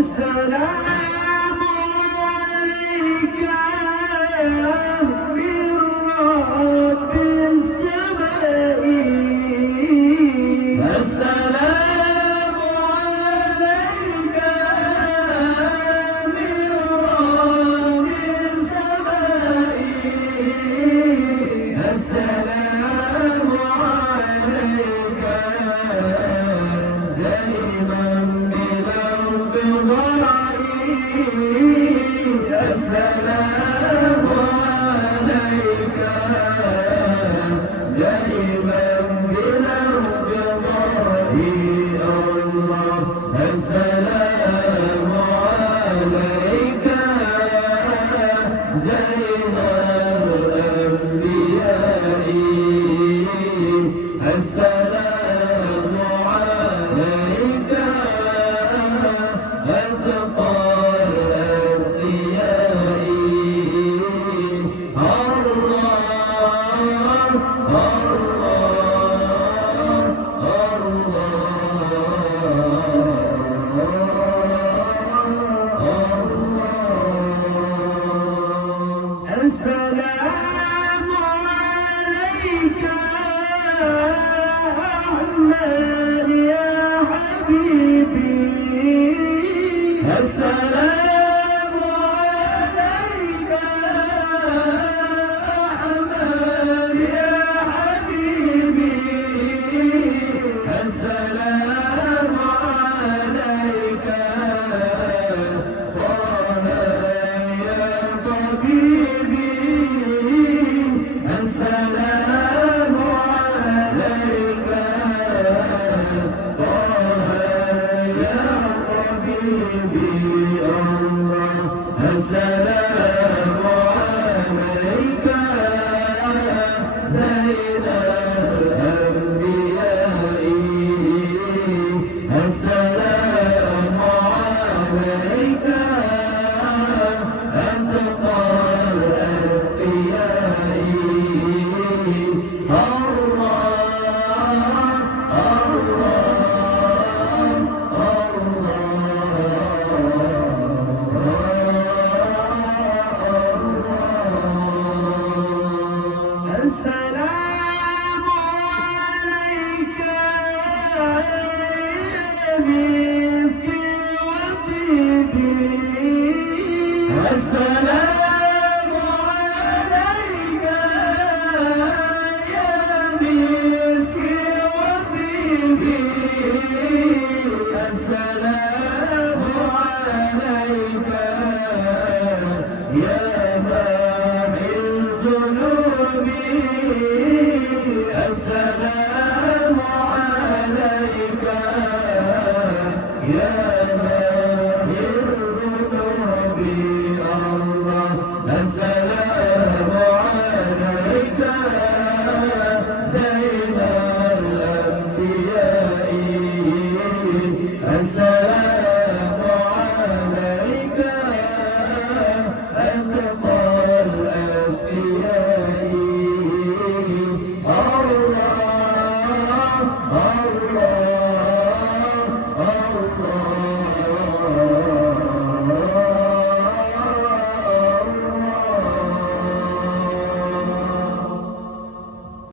السلام عليك من رب السماء السلام عليك من رب السماء السلام عليك دائما بلوم السلام عليك دائما بلوم الله السلام عليك زين الأنبياء السلام عليك أتقى الأتقياء السلام عليك أحمد يا حبيبي السلام عليك أحمد يا حبيبي السلام عليك طه يا طبيبي السلام عليك طه يا طبيبي الله السلام عليك زين الأنبياء السلام عليك أتقى الأتقياء السلام عليك يا مسكي وطيبي السلام عليك يا مسكي وطيبي السلام عليك يا ماحي الذنوب السلام عليك يا